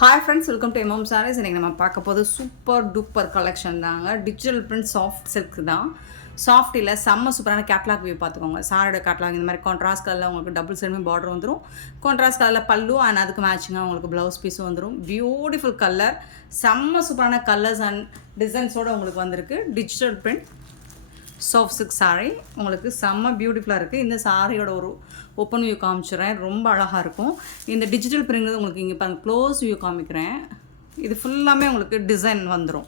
Hi friends, welcome to MOM Sarees. இன்னைக்கு நம்ம பார்க்க போது சூப்பர் டூப்பர் கலெக்ஷன் தாங்க. டிஜிட்டல் பிரிண்ட் சாஃப்ட் சில்க் தான். சாஃப்ட் இல்லை செம்ம சூப்பரான கேட்லாக் வியூ பார்த்துக்கோங்க. சாரோட கேட்லாக் இந்த மாதிரி கான்ட்ராஸ்ட் கலரில் உங்களுக்கு டபுள் சைடுமே பார்டர் வந்துடும். கான்ட்ராஸ்ட் கலரில் பல்லு அண்ட் அதுக்கு மேட்சிங்காக உங்களுக்கு ப்ளவுஸ் பீஸும் வந்துடும். பியூட்டிஃபுல் கலர், செம்ம சூப்பரான கலர்ஸ் அண்ட் டிசைன்ஸோடு உங்களுக்கு வந்திருக்கு. Digital print soft silk sari உங்களுக்கு செம்ம பியூட்டிஃபுல்லாக இருக்குது. இந்த சாரியோட ஒரு ஓப்பன் வியூ காமிச்சிடுறேன், ரொம்ப அழகாக இருக்கும். இந்த டிஜிட்டல் பிரிண்ட் உங்களுக்கு இங்கே பாருங்கள், க்ளோஸ் வியூ காமிக்கிறேன். இது ஃபுல்லாமே உங்களுக்கு டிசைன் வந்துடும்,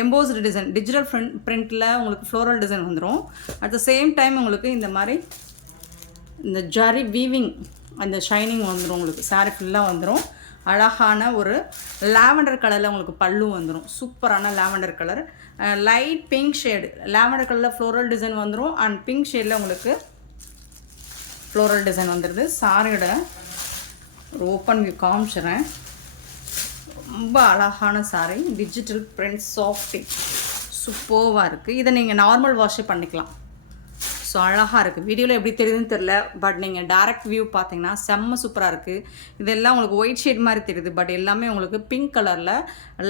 எம்போஸ்டு டிசைன். டிஜிட்டல் பிரிண்டில் உங்களுக்கு ஃப்ளோரல் டிசைன் வந்துடும். அட் த சேம் டைம் உங்களுக்கு இந்த மாதிரி இந்த ஜரி வீவிங் அந்த ஷைனிங் வந்துடும். உங்களுக்கு சாரீ ஃபுல்லாக வந்துடும். அழகான ஒரு லாவெண்டர் கலரில் உங்களுக்கு பல்லு வந்துடும். சூப்பரான lavender colour, light pink shade. Lavender கலரில் ஃப்ளோரல் டிசைன் வந்துடும் அண்ட் பிங்க் ஷேடில் உங்களுக்கு ஃப்ளோரல் டிசைன் வந்துடுது. சாரியோட ஒரு ஓப்பன் வியூ காமிச்சிடுறேன். ரொம்ப அழகான சாரீ, டிஜிட்டல் பிரிண்ட் சாஃப்டி சூப்பர்வாக இருக்குது. இதை நீங்கள் நார்மல் வாஷே பண்ணிக்கலாம். ஸோ அழகாக இருக்குது. வீடியோவில் எப்படி தெரியுதுன்னு தெரில, பட் நீங்கள் டேரக்ட் வியூ பார்த்தீங்கன்னா செம்ம சூப்பராக இருக்குது. இதெல்லாம் உங்களுக்கு ஒயிட் ஷேட் மாதிரி தெரியுது, பட் எல்லாமே உங்களுக்கு பிங்க் கலரில்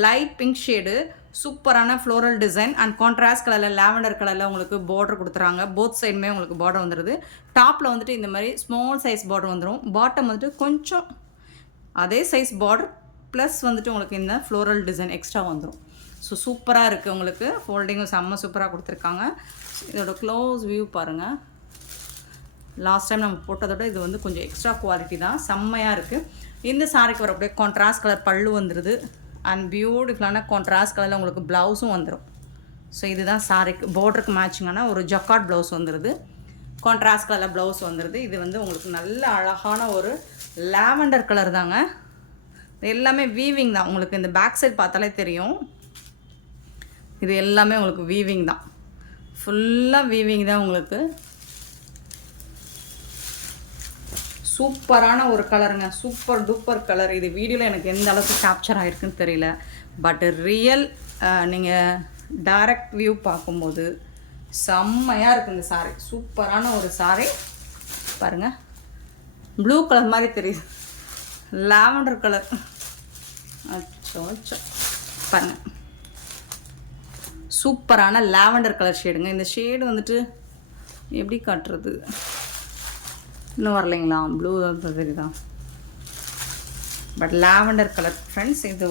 லைட் பிங்க் ஷேடு, சூப்பரான ஃப்ளோரல் டிசைன் அண்ட் கான்ட்ராஸ்ட் கலரில் லாவெண்டர் கலரில் உங்களுக்கு பார்டர் கொடுத்துறாங்க. போத் சைடுமே உங்களுக்கு பார்டர் வந்துடுது. டாப்பில் வந்துட்டு இந்த மாதிரி ஸ்மால் சைஸ் பார்டர் வந்துடும். பாட்டம் வந்துட்டு கொஞ்சம் அதே சைஸ் பார்டர் ப்ளஸ் வந்துட்டு உங்களுக்கு இந்த ஃப்ளோரல் டிசைன் எக்ஸ்ட்ரா வந்துடும். ஸோ சூப்பராக இருக்குது. உங்களுக்கு ஃபோல்டிங்கும் செம்ம சூப்பராக கொடுத்துருக்காங்க. இதோட க்ளோஸ் வியூ பாருங்கள். லாஸ்ட் டைம் நம்ம போட்டதோட இது வந்து கொஞ்சம் எக்ஸ்ட்ரா குவாலிட்டி தான், செம்மையாக இருக்குது. இந்த சாரிக்கு வரக்கூடிய கான்ட்ராஸ்ட் கலர் பல்லு வந்துடுது அண்ட் பியூட்டிஃபுல்லான கான்ட்ராஸ்ட் கலரில் உங்களுக்கு ப்ளவுஸும் வந்துடும். ஸோ இதுதான் சாரிக்கு பார்டருக்கு மேட்சிங்கான ஒரு ஜக்கார்ட் ப்ளவுஸ் வந்துடுது. கான்ட்ராஸ்ட் கலரில் ப்ளவுஸ் வந்துடுது. இது வந்து உங்களுக்கு நல்ல அழகான ஒரு லாவெண்டர் கலர் தாங்க. எல்லாமே வீவிங் தான். உங்களுக்கு இந்த பேக் சைட் பார்த்தாலே தெரியும், இது எல்லாமே உங்களுக்கு வீவிங் தான். ஃபுல்லாக வீவிங் தான் உங்களுக்கு. சூப்பரான ஒரு கலருங்க, சூப்பர் டூப்பர் கலர். இது வீடியோவில் எனக்கு எந்த அளவுக்கு கேப்சர் ஆகிருக்குன்னு தெரியல, பட் ரியல் நீங்கள் டைரக்ட் வியூ பார்க்கும்போது செம்மையாக இருக்குது இந்த சாரீ. சூப்பரான ஒரு சாரீ பாருங்கள். ப்ளூ கலர் மாதிரி தெரியுது, லாவெண்டர் கலர். அச்சோ அச்சோ பாருங்கள், சூப்பரான லாவெண்டர் கலர் ஷேடுங்க. இந்த ஷேடு வந்துட்டு எப்படி காட்டுறது, இன்னும் வரலைங்களா? ப்ளூ தான் தெரியுதா? But lavender colour friends. இது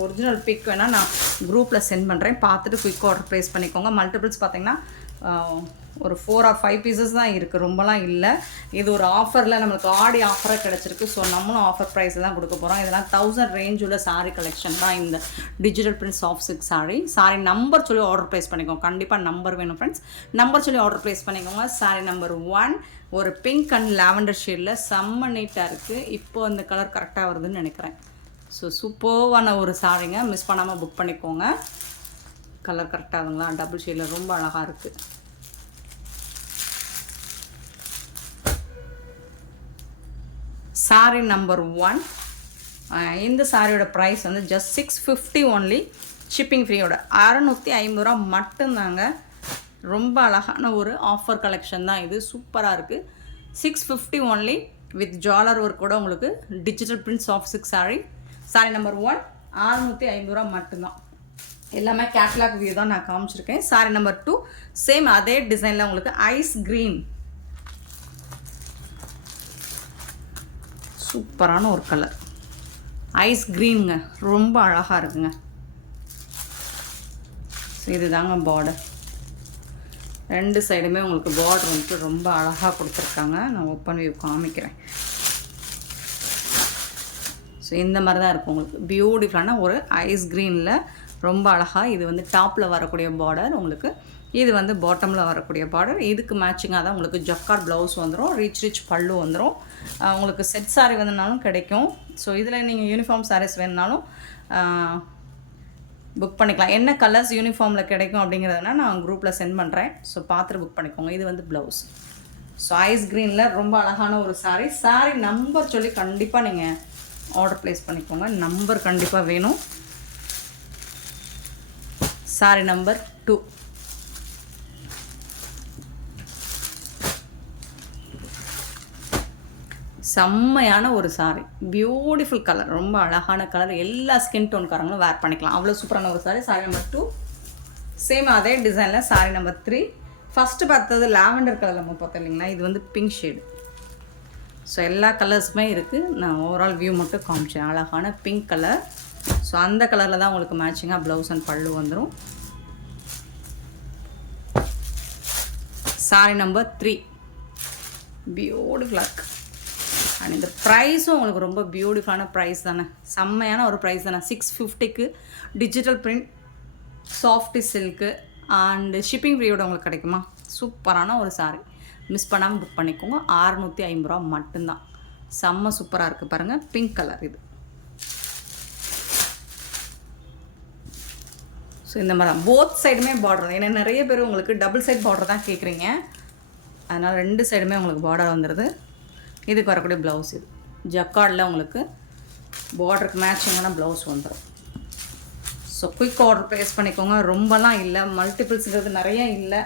ஒரிஜினல் பிக் வேணால் நான் குரூப்பில் சென்ட் பண்ணுறேன், பார்த்துட்டு குயிக் ஆர்டர் ப்ளேஸ் பண்ணிக்கோங்க. மல்டிபிள்ஸ் பார்த்தீங்கன்னா ஒரு 4 or 5 பீசஸ் தான் இருக்குது, ரொம்பலாம் இல்லை. இது ஒரு ஆஃபரில் நம்மளுக்கு ஆடி ஆஃபராக கிடச்சிருக்கு. ஸோ நம்மளும் ஆஃபர் ப்ரைஸில் தான் கொடுக்க போகிறோம். இதெல்லாம் 1000 ரேஞ்ச் உள்ள சாரீ கலெக்ஷன் தான் இந்த digital print soft silk sari number சொல்லி ஆர்டர் ப்ளேஸ் பண்ணிக்கோங்க. கண்டிப்பாக நம்பர் வேணும் ஃப்ரெண்ட்ஸ், நம்பர் சொல்லி ஆர்டர் ப்ளேஸ் பண்ணிக்கோங்க. சாரீ நம்பர் 1 ஒரு பிங்க் அண்ட் லாவெண்டர் ஷேடில் செம்ம நீட்டாக இருக்குது. இப்போது அந்த கலர் கரெக்டாக வருதுன்னு நினைக்கிறேன். ஸோ சூப்பர்வான ஒரு சாரீங்க, மிஸ் பண்ணாமல் புக் பண்ணிக்கோங்க. கலர் கரெக்டாகுங்களா? டபுள் ஷேடில் ரொம்ப அழகாக இருக்குது. சாரீ நம்பர் 1. இந்த சாரியோட ப்ரைஸ் வந்து ஜஸ்ட் 650 ஒன்லி, ஷிப்பிங் ஃப்ரீயோட 650 ரூபா மட்டும்தாங்க. ரொம்ப அழகான ஒரு ஆஃபர் கலெக்ஷன் தான் இது, சூப்பராக இருக்குது. 650 ஒன்லி வித் ஜாலர் ஒர்க் கூட உங்களுக்கு digital print soft silk sari number 1 650 ரூபா மட்டும்தான். எல்லாமே கேட்லாக் வியூ தான் நான் காமிச்சிருக்கேன். சாரீ நம்பர் 2 சேம் அதே டிசைனில் உங்களுக்கு ஐஸ் க்ரீன், சூப்பரான ஒரு கலர் ஐஸ் க்ரீனுங்க, ரொம்ப அழகாக இருக்குங்க. இது தாங்க பார்டர். 2 சைடுமே உங்களுக்கு பார்டர் வந்துட்டு ரொம்ப அழகாக கொடுத்துருக்காங்க. நான் ஓப்பன் வியூ காமிக்கிறேன். ஸோ இந்த மாதிரி தான் இருக்கும் உங்களுக்கு. பியூட்டிஃபுல்லான ஒரு ஐஸ் க்ரீனில் ரொம்ப அழகாக. இது வந்து டாப்பில் வரக்கூடிய பார்டர் உங்களுக்கு, இது வந்து பாட்டமில் வரக்கூடிய பார்டர். இதுக்கு மேட்சிங்காக தான் உங்களுக்கு ஜக்கார்ட் ப்ளவுஸ் வந்துடும், ரிச் பல்லு வந்துடும். உங்களுக்கு செட் சாரீ வேணுனாலும் கிடைக்கும். ஸோ இதில் நீங்கள் யூனிஃபார்ம் சாரீஸ் வேணுனாலும் புக் பண்ணிக்கலாம். என்ன கலர்ஸ் யூனிஃபார்மில் கிடைக்கும் அப்படிங்கிறதுனா நான் குரூப்பில் சென்ட் பண்ணுறேன். ஸோ பார்த்துட்டு புக் பண்ணிக்கோங்க. இது வந்து ப்ளவுஸ். ஸோ ஐஸ் க்ரீனில் ரொம்ப அழகான ஒரு சாரீ நம்பர் சொல்லி கண்டிப்பாக நீங்கள் ஆர்டர் ப்ளேஸ் பண்ணிக்கோங்க. நம்பர் கண்டிப்பாக வேணும். சாரீ நம்பர் 2. செம்மையான ஒரு saree. பியூட்டிஃபுல் கலர், ரொம்ப அழகான கலர், எல்லா ஸ்கின் டோன்காரங்களும் வேர் பண்ணிக்கலாம். அவ்வளோ சூப்பரான ஒரு saree. saree நம்பர் 2 சேம் அதே டிசைனில் saree நம்பர் 3. ஃபஸ்ட்டு பார்த்தது லாவெண்டர் கலர் நம்ம பார்த்தோம் இல்லைங்களா, இது வந்து பிங்க் ஷேடு. ஸோ எல்லா கலர்ஸுமே இருக்குது. நான் ஓவரால் வியூ மட்டும் காமிச்சேன். அழகான பிங்க் கலர். ஸோ அந்த கலரில் தான் உங்களுக்கு மேட்சிங்காக ப்ளவுஸ் அண்ட் பல்லு வந்துடும். saree நம்பர் 3 பியூட்டிஃபுல்லாக இருக்குது. அண்ட் இந்த ப்ரைஸும் உங்களுக்கு ரொம்ப பியூட்டிஃபுல்லான ப்ரைஸ் தானே, செம்மையான ஒரு ப்ரைஸ் தானே. 650க்கு digital print, soft silk and shipping ஃப்ரீயோட உங்களுக்கு கிடைக்குமா? சூப்பரான ஒரு saree. மிஸ் பண்ணாமல் புக் பண்ணிக்கோங்க. 650 ரூபா மட்டும்தான். செம்ம சூப்பராக இருக்குது பாருங்கள். பிங்க் கலர் இது. ஸோ இந்த மாதிரி தான் போத் சைடுமே பார்டர். ஏன்னா நிறைய பேர் உங்களுக்கு டபுள் சைட் பார்டர் தான் கேட்குறீங்க. அதனால் 2 சைடுமே உங்களுக்கு பார்டர் வந்துடுது. இதுக்கு வரக்கூடிய ப்ளவுஸ் இது ஜக்கார்டில் உங்களுக்கு பார்டருக்கு மேட்சிங்கான ப்ளவுஸ் வந்துடும். ஸோ குயிக் ஆர்டர் ப்ளேஸ் பண்ணிக்கோங்க. ரொம்பலாம் இல்லை, மல்டிபிள்ஸுங்கிறது நிறைய இல்லை.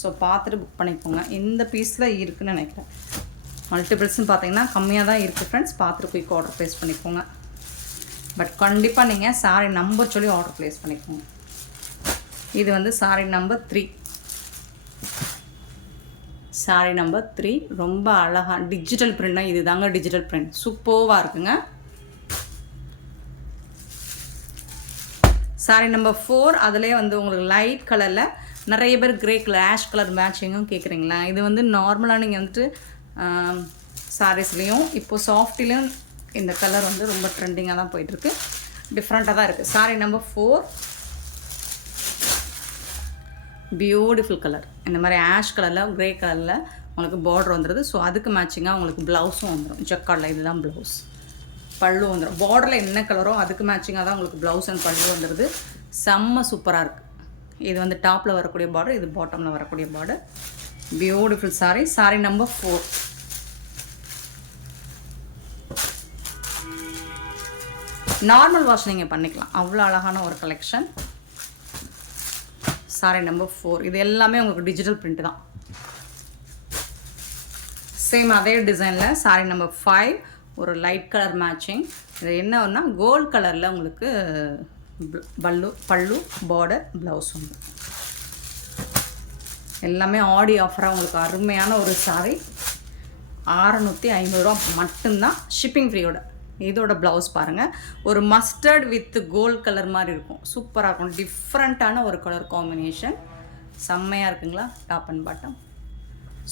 ஸோ பார்த்துட்டு புக் பண்ணிக்கோங்க. இந்த பீஸில் இருக்குதுன்னு நினைக்கிறேன். மல்டிபிள்ஸ்னு பார்த்தீங்கன்னா கம்மியாக தான் இருக்குது ஃப்ரெண்ட்ஸ். பார்த்துட்டு குயிக் ஆர்டர் ப்ளேஸ் பண்ணிக்கோங்க. பட் கண்டிப்பாக நீங்கள் saree நம்பர் சொல்லி ஆர்டர் ப்ளேஸ் பண்ணிக்கோங்க. இது வந்து saree நம்பர் 3. saree நம்பர் 3 ரொம்ப அழகாக டிஜிட்டல் பிரிண்ட்னா இது தாங்க டிஜிட்டல் பிரிண்ட். சூப்பராக இருக்குங்க. saree நம்பர் 4 அதிலே வந்து உங்களுக்கு லைட் கலரில் நிறைய பேர் கிரே கலர், ஆஷ் கலர் மேட்சிங்கும் கேட்குறீங்களா. இது வந்து நார்மலாக நீங்கள் வந்துட்டு சாரீஸ்லேயும் இப்போது சாஃப்ட்லேயும் இந்த கலர் வந்து ரொம்ப ட்ரெண்டிங்காக தான் போயிட்டுருக்கு. டிஃப்ரெண்ட்டாக தான் இருக்குது. saree number 4 beautiful colour. இந்த மாதிரி ஆஷ் கலரில் க்ரே கலரில் உங்களுக்கு பார்டர் வந்துடுது. ஸோ அதுக்கு மேட்சிங்காக உங்களுக்கு ப்ளவுஸும் வந்துடும். ஜக்கார்டில் இதுதான் ப்ளவுஸ். பல்லு வந்துடும். பார்டரில் என்ன கலரோ அதுக்கு மேட்சிங்காக தான் உங்களுக்கு ப்ளவுஸ் அண்ட் பல்லு வந்துடுது. செம்ம சூப்பராக இருக்குது. இது வந்து டாப்பில் வரக்கூடிய பார்டர், இது பாட்டமில் வரக்கூடிய border. Beautiful saree. saree number 4 normal wash நீங்கள் பண்ணிக்கலாம். அவ்வளோ அழகான ஒரு கலெக்ஷன். saree நம்பர் 4 இது எல்லாமே உங்களுக்கு டிஜிட்டல் பிரிண்ட் தான். சேம் அதே டிசைனில் saree நம்பர் 5 ஒரு லைட் கலர் மேட்சிங். இது என்னன்னா கோல்ட் கலரில் உங்களுக்கு பல்லு பார்டர் ப்ளவுஸ் வந்து எல்லாமே ஆடி ஆஃபராக உங்களுக்கு அருமையான ஒரு saree. 650 ரூபா மட்டும்தான் ஷிப்பிங் ஃப்ரீயோட. இதோட ப்ளவுஸ் பாருங்கள், ஒரு மஸ்டர்ட் வித் கோல்ட் கலர் மாதிரி இருக்கும். சூப்பராக இருக்கும். டிஃப்ரெண்ட்டான ஒரு கலர் காம்பினேஷன். செம்மையாக இருக்குங்களா டாப் அண்ட் பாட்டம்.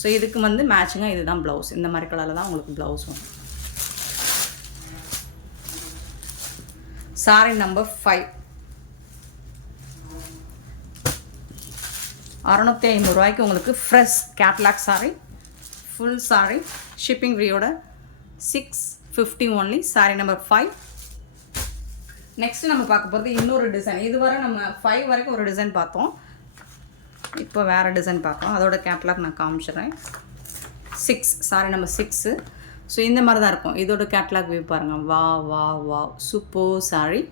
ஸோ இதுக்கு வந்து மேட்சிங்காக இதுதான் ப்ளவுஸ். இந்த மாதிரி கலரில் தான் உங்களுக்கு ப்ளவுஸ் வரும். saree நம்பர் 5 650 ரூபாய்க்கு உங்களுக்கு fresh catalogue saree, full saree shipping ஃப்ரீயோட 650 ஒன்லி. saree number 5. நெக்ஸ்ட்டு நம்ம பார்க்க போகிறது இன்னொரு டிசைன். இதுவரை நம்ம 5 வரைக்கும் ஒரு டிசைன் பார்த்தோம். இப்போ வேறு டிசைன் பார்க்கலாம். அதோட கேட்லாக் நான் காமிச்சிடுறேன். 6 saree நம்பர் 6. ஸோ இந்த மாதிரி தான் இருக்கும். இதோட கேட்லாக் வியூ பாருங்கள். வா வா வா சூப்பர் saree.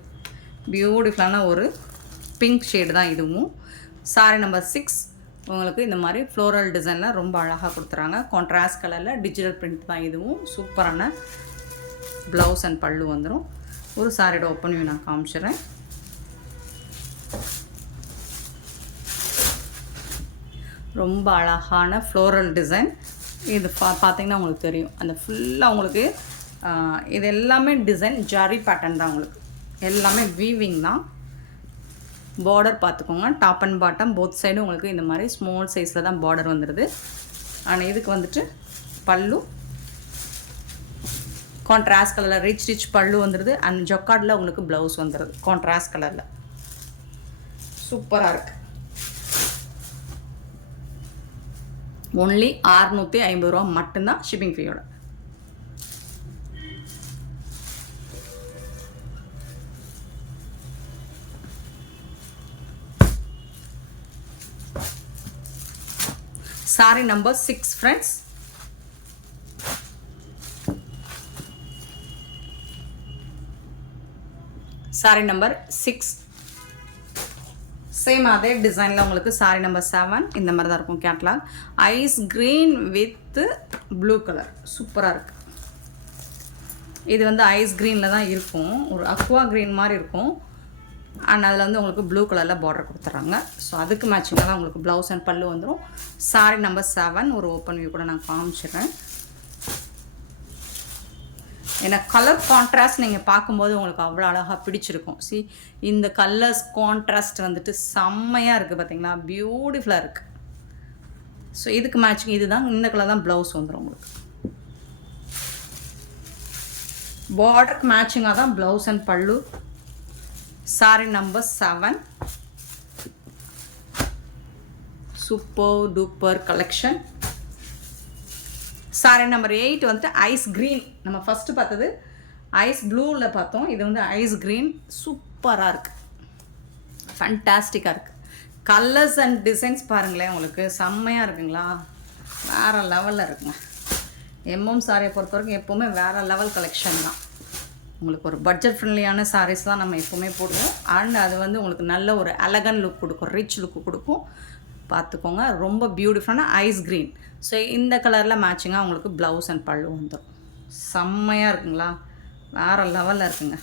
பியூட்டிஃபுல்லான ஒரு பிங்க் ஷேடு தான் இதுவும். saree நம்பர் 6 உங்களுக்கு இந்த மாதிரி ஃப்ளோரல் டிசைனில் ரொம்ப அழகாக கொடுத்துறாங்க. கான்ட்ராஸ்ட் கலரில் டிஜிட்டல் பிரிண்ட் தான் இதுவும். சூப்பரான ப்ளவுஸ் அண்ட் பல்லு வந்துடும். ஒரு சாரியோட ஓப்பன் வியூ நான் காமிச்சிடுறேன். ரொம்ப அழகான ஃப்ளோரல் டிசைன். இது பார்த்தீங்கன்னா உங்களுக்கு தெரியும். அந்த ஃபுல்லாக உங்களுக்கு இது எல்லாமே டிசைன் ஜாரி பேட்டர்ன் தான். உங்களுக்கு எல்லாமே வீவிங் தான். பார்டர் பார்த்துக்கோங்க. டாப் அண்ட் பாட்டம் போத் சைடும் உங்களுக்கு இந்த மாதிரி ஸ்மால் சைஸில் தான் பார்டர் வந்துடுது. ஆனால் இதுக்கு வந்துட்டு பல்லு கான்ட்ராஸ்ட் கலரில் ரிச் பல்லு வந்துடுது. அண்ட் ஜொக்கார்டில் உங்களுக்கு ப்ளவுஸ் வந்துடுது கான்ட்ராஸ்ட் கலரில். சூப்பராக இருக்குது. ஒன்லி 650 ரூபா மட்டும்தான் ஷிப்பிங் ஃபீயோட. saree number 6 friends. saree number 6 same அதே டிசைனில் உங்களுக்கு saree number 7 இந்த மாதிரி தான் இருக்கும் catalogue. Ice green with blue colour சூப்பராக இருக்குது. இது வந்து ஐஸ் க்ரீனில் தான் இருக்கும், ஒரு அக்வா க்ரீன் மாதிரி இருக்கும். அண்ட் அதில் வந்து உங்களுக்கு ப்ளூ கலரில் பார்டர் கொடுத்துட்றாங்க. ஸோ அதுக்கு மேட்சிங்காக தான் உங்களுக்கு ப்ளவுஸ் அண்ட் பல்லு வந்துடும். சாரி நம்பர் 7 ஒரு ஓப்பன் வியூ கூட நான் காமிச்சிடுறேன். ஏன்னா கலர் கான்ட்ராஸ்ட் நீங்கள் பார்க்கும்போது உங்களுக்கு அவ்வளோ அழகாக பிடிச்சிருக்கும். இந்த கலர்ஸ் கான்ட்ராஸ்ட் வந்துட்டு செம்மையாக இருக்குது பார்த்தீங்களா, பியூட்டிஃபுல்லாக இருக்குது. ஸோ இதுக்கு மேட்சிங் இதுதான், இந்த கலர் தான் ப்ளவுஸ் வந்துடும் உங்களுக்கு. பார்டருக்கு மேட்சிங்காக தான் ப்ளவுஸ் அண்ட் பல்லு. Sorry number 7 super duper collection. Sorry number 8 வந்துட்டு ஐஸ் க்ரீன். நம்ம ஃபஸ்ட்டு பார்த்தது ஐஸ் ப்ளூவில் பார்த்தோம், இது வந்து ஐஸ் க்ரீன். சூப்பராக இருக்குது, ஃபண்டாஸ்டிக்காக இருக்குது. கலர்ஸ் அண்ட் டிசைன்ஸ் பாருங்களேன், உங்களுக்கு செம்மையாக இருக்குங்களா, வேறு லெவலில் இருக்குங்க. எம்எம் சாரியை பொறுத்த வரைக்கும் எப்போவுமே வேறு லெவல் கலெக்ஷன் தான். உங்களுக்கு ஒரு பட்ஜெட் ஃப்ரெண்ட்லியான சாரீஸ் தான் நம்ம எப்போவுமே போடுவோம். அண்ட் அது வந்து உங்களுக்கு நல்ல ஒரு எலகன் லுக் கொடுக்கும், ரிச் லுக்கு கொடுக்கும். பார்த்துக்கோங்க, ரொம்ப பியூட்டிஃபுல்லான ஐஸ் க்ரீன். ஸோ இந்த கலரில் மேட்சிங்காக உங்களுக்கு ப்ளவுஸ் அண்ட் பல்லு வந்துடும். செம்மையாக இருக்குங்களா, வேறு லெவலில் இருக்குங்க.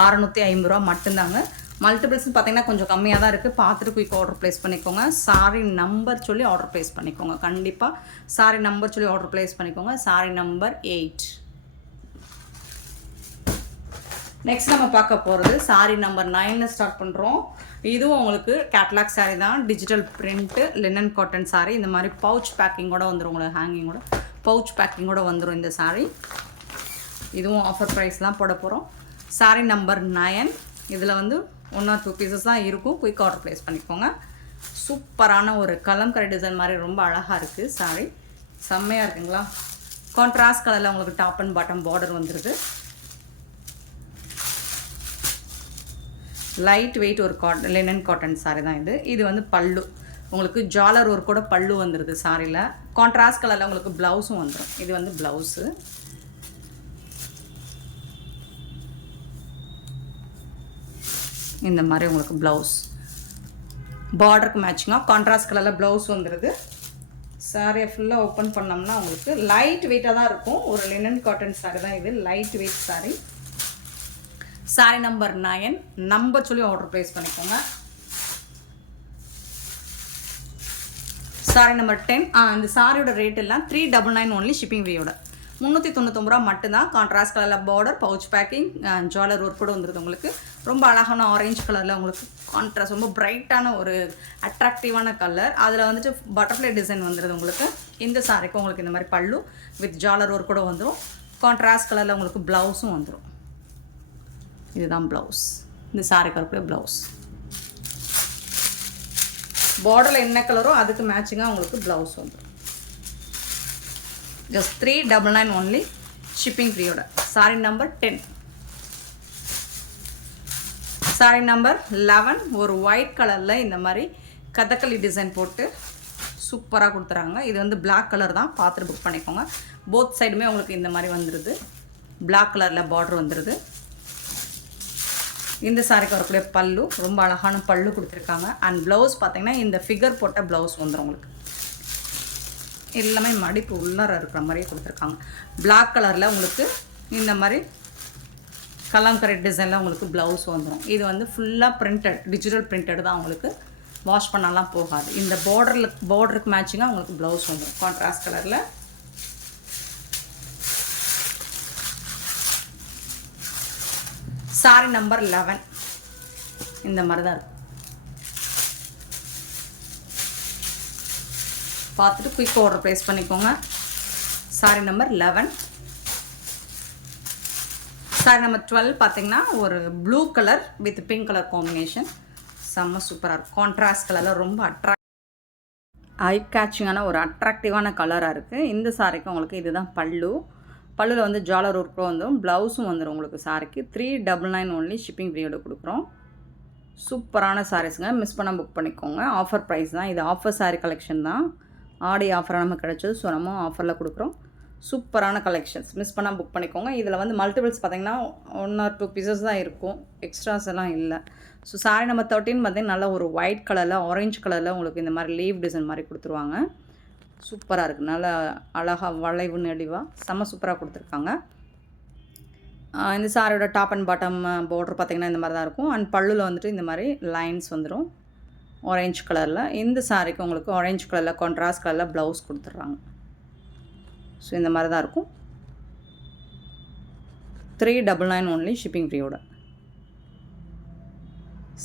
₹650 மட்டும்தாங்க. மல்டிபிள்ஸ்னு பார்த்தீங்கன்னா கொஞ்சம் கம்மியாக தான் இருக்குது. பார்த்துட்டு குயிக் ஆர்டர் ப்ளேஸ் பண்ணிக்கோங்க. சாரி நம்பர் சொல்லி ஆர்டர் ப்ளேஸ் பண்ணிக்கோங்க. கண்டிப்பாக சாரி நம்பர் சொல்லி ஆர்டர் ப்ளேஸ் பண்ணிக்கோங்க. Sorry number 8. நெக்ஸ்ட் நம்ம பார்க்க போகிறது சாரி நம்பர் 9 ஸ்டார்ட் பண்ணுறோம். இதுவும் உங்களுக்கு கேட்லாக் சாரீ தான், digital print, linen cotton sari. இந்த மாதிரி பவுச் பேக்கிங்கோடு வந்துடும், உங்களுக்கு ஹேங்கிங்கோட பவுச் பேக்கிங்கோடு வந்துடும் இந்த சாரீ. இதுவும் ஆஃபர் ப்ரைஸ் தான் போட போகிறோம். சாரீ நம்பர் 9. இதில் வந்து 1 or 2 பீசஸ் தான் இருக்கும். குயிக் ஆர்டர் ப்ளேஸ் பண்ணிக்கோங்க. சூப்பரான ஒரு கலம்கரை டிசைன் மாதிரி ரொம்ப அழகாக இருக்குது சாரீ, செம்மையாக இருக்குங்களா. கான்ட்ராஸ்ட் கலரில் உங்களுக்கு டாப் அண்ட் பாட்டம் பார்டர் வந்துடுது. லைட் வெயிட் ஒரு லினன் காட்டன் சாரீ தான் இது. இது வந்து பல்லு, உங்களுக்கு ஜாலர் ஒர்க் கூட பல்லு வந்துடுது சாரியில். கான்ட்ராஸ்ட் கலரில் உங்களுக்கு ப்ளவுஸும் வந்துடும். இது வந்து ப்ளவுஸு. இந்த மாதிரி உங்களுக்கு ப்ளவுஸ் பார்டருக்கு மேட்சிங்காக கான்ட்ராஸ்ட் கலரில் ப்ளவுஸ் வந்துடுது. சாரியை ஃபுல்லாக ஓப்பன் பண்ணோம்னா உங்களுக்கு லைட் வெயிட்டாக தான் இருக்கும். ஒரு லினன் காட்டன் சாரீ தான் இது, light weight sari. Sorry number 9 number சொல்லி ஆர்டர் ப்ளேஸ் பண்ணிக்கோங்க. Sorry number 10. இந்த சாரியோட ரேட் எல்லாம் 399 ஒன்லி ஷிப்பிங் ஃப்ரீயோட. ₹399 மட்டும்தான். கான்ட்ராஸ்ட் கலரில் border, pouch packing, jeweller work கூட வந்துடுது உங்களுக்கு. ரொம்ப அழகான ஆரஞ்சு கலரில் உங்களுக்கு கான்ட்ராஸ்ட், ரொம்ப பிரைட்டான ஒரு அட்ராக்டிவான கலர். அதில் வந்துட்டு பட்டர்ஃப்ளை டிசைன் வந்துடுது உங்களுக்கு. இந்த சாரிக்கும் உங்களுக்கு இந்த மாதிரி பல்லு வித் ஜுவல்லர் ஒர்க் கூட வந்துடும். கான்ட்ராஸ்ட் கலரில் உங்களுக்கு ப்ளவுஸும் வந்துடும். இதுதான் ப்ளவுஸ். இந்த சாரி கலருக்குள்ள ப்ளவுஸ். பார்டரில் என்ன கலரோ அதுக்கு மேட்சிங்காக உங்களுக்கு ப்ளவுஸ் வந்துடும். ஜஸ்ட் 399 ஒன்லி ஷிப்பிங் ஃப்ரீயோட. சாரி நம்பர் 10. சாரி நம்பர் 11 ஒரு ஒயிட் கலரில் இந்த மாதிரி கதகளி டிசைன் போட்டு சூப்பராக கொடுத்துறாங்க. இது வந்து பிளாக் கலர் தான், பார்த்துட்டு புக் பண்ணிக்கோங்க. போத் சைடுமே உங்களுக்கு இந்த மாதிரி வந்துடுது, பிளாக் கலரில் பார்டர் வந்துடுது. இந்த சாரிக்கு வரக்கூடிய பல்லு ரொம்ப அழகான பல்லு கொடுத்துருக்காங்க. அண்ட் ப்ளவுஸ் பார்த்தீங்கன்னா இந்த ஃபிகர் போட்ட ப்ளவுஸ் வந்துடும் உங்களுக்கு. எல்லாமே மடிப்பு உள்ளார இருக்கிற மாதிரியே கொடுத்துருக்காங்க. பிளாக் கலரில் உங்களுக்கு இந்த மாதிரி கலம்கரை டிசைனில் உங்களுக்கு ப்ளவுஸ் வந்துடும். இது வந்து ஃபுல்லாக பிரிண்டட், டிஜிட்டல் பிரிண்டட் தான் உங்களுக்கு. வாஷ் பண்ணலாம் போகாது. இந்த பார்டருக்கு மேட்சிங்காக உங்களுக்கு ப்ளவுஸ் வந்துடும் கான்ட்ராஸ்ட் கலரில். சாரி நம்பர் 11 இந்த மாதிரி தான் இருக்கும். பார்த்துட்டு குயிக் ஆர்டர் ப்ளேஸ் பண்ணிக்கோங்க. Sorry number 11. சாரி நம்பர் 12 பார்த்தீங்கன்னா ஒரு blue colour with pink colour combination, செம்ம சூப்பராக இருக்கும். கான்ட்ராஸ்ட் கலரில் ரொம்ப ஐ கேட்சிங்கான ஒரு அட்ராக்டிவான கலராக இருக்குது. இந்த சாரிக்கு உங்களுக்கு இதுதான் பல்லு. பல்லுவில் வந்து ஜாலர் ஒர்க்கும் வந்துடும், ப்ளவுஸும் வந்துடும் உங்களுக்கு. சாரிக்கு 399 ஒன்லி ஷிப்பிங் ஃப்ரீயோட கொடுக்குறோம். சூப்பரான சாரீஸுங்க, மிஸ் பண்ண புக் பண்ணிக்கோங்க. ஆஃபர் ப்ரைஸ் தான் இது, ஆஃபர் சாரீ கலெக்ஷன் தான். ஆடி ஆஃபராக நமக்கு கிடச்சது. ஸோ நம்ம ஆஃபரில் கொடுக்குறோம். சூப்பரான கலெக்ஷன்ஸ், மிஸ் பண்ணால் புக் பண்ணிக்கோங்க. இதில் வந்து மல்டிபிள்ஸ் பார்த்தீங்கன்னா 1 or 2 பீசஸ் தான் இருக்கும், எக்ஸ்ட்ராஸ் எல்லாம் இல்லை. ஸோ சாரி நம்பர் 13 பார்த்தீங்கன்னா நல்லா ஒரு ஒயிட் கலரில் ஆரஞ்சு கலரில் உங்களுக்கு இந்த மாதிரி லீவ் டிசைன் மாதிரி கொடுத்துருவாங்க. சூப்பராக இருக்குது, நல்லா அழகாக வளைவு நெளிவாக செம்ம சூப்பராக கொடுத்துருக்காங்க. இந்த சாரியோட டாப் அண்ட் பாட்டம் பார்டர் பார்த்திங்கன்னா இந்த மாதிரி தான் இருக்கும். அண்ட் பல்லுவில் வந்துட்டு இந்த மாதிரி லைன்ஸ் வந்துடும் ஆரஞ்சு கலரில். இந்த சாரிக்கு உங்களுக்கு ஆரஞ்சு கலரில் கான்ட்ராஸ்ட் கலரில் ப்ளவுஸ் கொடுத்துட்றாங்க. ஸோ இந்த மாதிரி தான் இருக்கும். 399 ஒன்லி, ஷிப்பிங் ஃப்ரீயோட.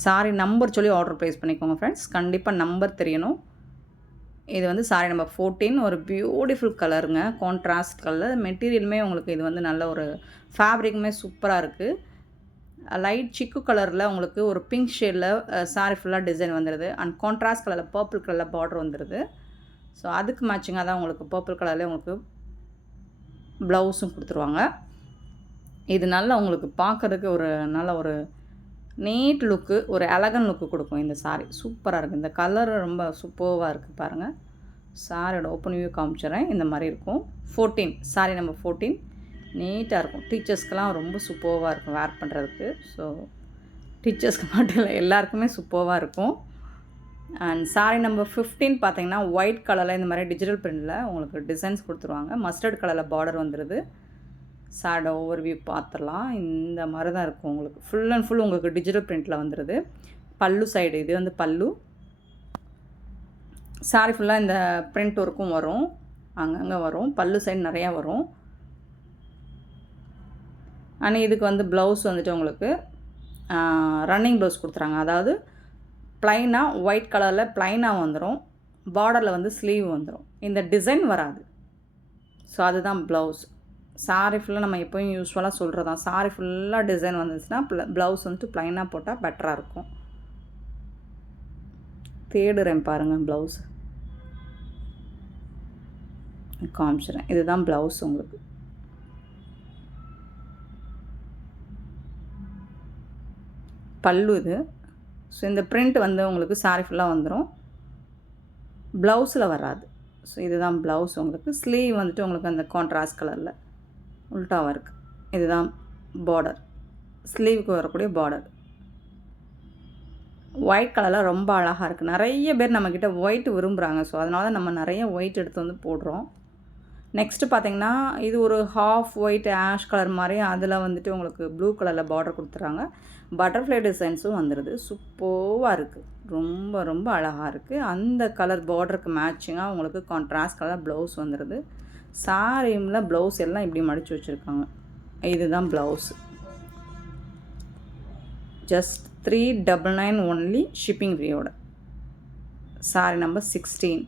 சாரி நம்பர் சொல்லி ஆர்டர் ப்ளேஸ் பண்ணிக்கோங்க ஃப்ரெண்ட்ஸ், கண்டிப்பாக நம்பர் தெரியணும். இது வந்து சாரி நம்பர் 14, ஒரு பியூட்டிஃபுல் கலருங்க, கான்ட்ராஸ்ட் கலர். மெட்டீரியலுமே உங்களுக்கு இது வந்து நல்ல ஒரு ஃபேப்ரிக்குமே சூப்பராக இருக்குது. லைட் சிக்கு கலரில் உங்களுக்கு ஒரு பிங்க் ஷேடில் சாரி ஃபுல்லாக டிசைன் வந்துடுது. அண்ட் கான்ட்ராஸ்ட் கலரில் பர்பிள் கலரில் பார்டர் வந்துடுது. ஸோ அதுக்கு மேட்சிங்காக தான் உங்களுக்கு பர்பிள் கலர்லேயே உங்களுக்கு ப்ளவுஸும் கொடுத்துருவாங்க. இது நல்லா உங்களுக்கு பார்க்குறதுக்கு ஒரு நல்ல ஒரு நீட் லுக்கு, ஒரு எலகன் லுக்கு கொடுக்கும் இந்த சாரி. சூப்பராக இருக்குது, இந்த கலர் ரொம்ப சூப்பராக இருக்குது பாருங்கள். சாரியோட ஓப்பன் வியூ காமிச்சிட்றேன், இந்த மாதிரி இருக்கும். 14, சாரி நம்பர் 14 நீட்டாக இருக்கும். டீச்சர்ஸ்க்கெலாம் ரொம்ப சூப்பராக இருக்கும் வேர் பண்ணுறதுக்கு. ஸோ டீச்சர்ஸ்க்கு மட்டும் இல்லை, எல்லாருக்குமே சூப்பராக இருக்கும். அண்ட் சாரி நம்பர் 15 பார்த்தீங்கன்னா ஒயிட் கலரில் இந்த மாதிரி டிஜிட்டல் பிரிண்டில் உங்களுக்கு டிசைன்ஸ் கொடுத்துருவாங்க. மஸ்டர்ட் கலரில் பார்டர் வந்துடுது. சாரியோட ஓவர் வியூ பார்த்துடலாம், இந்த மாதிரி தான் இருக்கும் உங்களுக்கு. ஃபுல் அண்ட் ஃபுல் உங்களுக்கு டிஜிட்டல் பிரிண்டில் வந்துடுது. பல்லு சைடு இது வந்து பல்லு. சாரி ஃபுல்லாக இந்த பிரிண்ட் ஒர்க்கும் வரும், அங்கங்கே வரும். பல்லு சைடு நிறையா வரும். ஆனால் இதுக்கு வந்து ப்ளவுஸ் வந்துட்டு உங்களுக்கு ரன்னிங் ப்ளவுஸ் கொடுத்துறாங்க. அதாவது ப்ளைனாக ஒயிட் கலரில் ப்ளைனாக வந்துடும், பார்டரில் வந்து ஸ்லீவ் வந்துடும், இந்த டிசைன் வராது. ஸோ அதுதான் ப்ளவுஸ். சாரி ஃபுல்லாக நம்ம எப்போயும் யூஸ்வலாக சொல்கிறது தான், சாரி ஃபுல்லாக டிசைன் வந்துச்சுன்னா ப்ளவுஸ் வந்துட்டு ப்ளைனாக போட்டால் பெட்டராக இருக்கும். தேடுறேன் பாருங்கள், ப்ளவுஸ் காமிச்சிடுறேன். இதுதான் ப்ளவுஸ் உங்களுக்கு. பல்லு இது. ஸோ இந்த பிரிண்ட் வந்து உங்களுக்கு சாரி ஃபுல்லாக வந்துடும், ப்ளவுஸில் வராது. ஸோ இதுதான் ப்ளவுஸ் உங்களுக்கு. ஸ்லீவ் வந்துட்டு உங்களுக்கு அந்த கான்ட்ராஸ்ட் கலரில் உல்ட்டாவாக இருக்குது. இதுதான் பார்டர், ஸ்லீவுக்கு வரக்கூடிய பார்டர் ஒயிட் கலரில் ரொம்ப அழகாக இருக்குது. நிறைய பேர் நம்மக்கிட்ட ஒயிட் விரும்புகிறாங்க. ஸோ அதனால தான் நம்ம நிறைய ஒயிட் எடுத்து வந்து போடுறோம். நெக்ஸ்ட்டு பார்த்திங்கன்னா இது ஒரு ஹாஃப் ஒயிட் ஆஷ் கலர் மாதிரி, அதில் வந்துட்டு உங்களுக்கு ப்ளூ கலரில் பார்டர் கொடுத்துறாங்க. பட்டர்ஃப்ளை டிசைன்ஸும் வந்துடுது. சூப்பராக இருக்குது, ரொம்ப ரொம்ப அழகாக இருக்குது. அந்த கலர் பார்டருக்கு மேட்சிங்காக உங்களுக்கு கான்ட்ராஸ்ட் கலர் ப்ளவுஸ் வந்துடுது. சாரியில் ப்ளவுஸ் எல்லாம் இப்படி மடித்து வச்சுருக்காங்க. இதுதான் ப்ளவுஸ். ஜஸ்ட் 399 ஒன்லி, ஷிப்பிங் ஃப்ரீயோட. சாரி நம்பர் 16.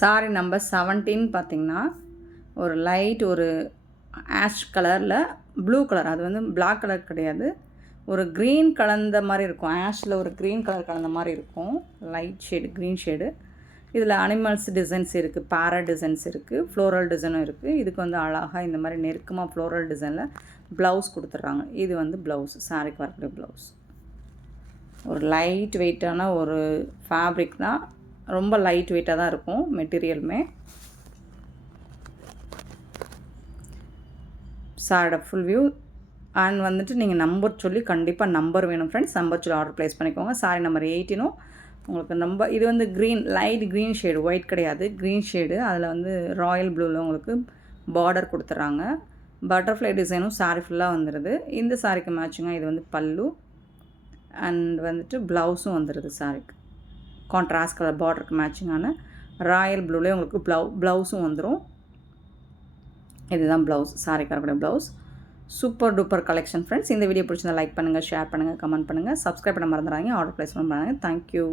சாரி நம்பர் 17 பார்த்திங்கன்னா ஒரு லைட் ஒரு ஆஷ் கலரில் ப்ளூ கலர், அது வந்து பிளாக் கலர் கிடையாது, ஒரு க்ரீன் கலந்த மாதிரி இருக்கும். ஆஷில் ஒரு க்ரீன் கலர் கலந்த மாதிரி இருக்கும், லைட் ஷேடு க்ரீன் ஷேடு. இதில் அனிமல்ஸ் டிசைன்ஸ் இருக்குது, பேரா டிசைன்ஸ் இருக்குது, ஃப்ளோரல் டிசைனும் இருக்குது. இதுக்கு வந்து அழகாக இந்த மாதிரி நெருக்கமாக ஃப்ளோரல் டிசைனில் ப்ளவுஸ் கொடுத்துட்றாங்க. இது வந்து ப்ளவுஸ், சாரிக்கு வரக்கூடிய ப்ளவுஸ். ஒரு லைட் வெயிட்டான ஒரு ஃபேப்ரிக் தான், ரொம்ப லைட் வெயிட்டாக தான் இருக்கும் மெட்டீரியலுமே. சாரியோட ஃபுல் வியூ. அண்ட் வந்துட்டு நீங்கள் நம்பர் சொல்லி, கண்டிப்பாக நம்பர் வேணும் ஃப்ரெண்ட்ஸ், நம்பர் சொல்லி ஆர்டர் ப்ளேஸ் பண்ணிக்கோங்க. சாரி நம்பர் 18 உங்களுக்கு நம்பர். இது வந்து green, light green shade, white கிடையாது, க்ரீன் ஷேடு. அதில் வந்து ராயல் ப்ளூவில் உங்களுக்கு பார்டர் கொடுத்துட்றாங்க. பட்டர்ஃப்ளை டிசைனும் சாரி ஃபுல்லாக வந்துடுது. இந்த சாரிக்கு மேட்சிங்காக இது வந்து பல்லு அண்ட் வந்துட்டு ப்ளவுஸும் வந்துடுது. சாரிக்கு கான்ட்ராஸ்ட் கலர் பார்டருக்கு மேட்சிங்கான ராயல் ப்ளூலேயே உங்களுக்கு ப்ளவுஸும் வந்துடும். இதுதான் ப்ளவுஸ், சாரிக்கு வரக்கூடிய blouse. Super duper collection friends. இந்த வீடியோ பிடிச்சிருந்தா லைக் பண்ணுங்கள், ஷேர் பண்ணுங்கள், கமெண்ட் பண்ணுங்கள், சப்ஸ்கிரைப் பண்ண மறந்துடாதீங்க, ஆர்டர் ப்ளேஸ் பண்ண மறந்துடாதீங்க. தேங்க்யூ.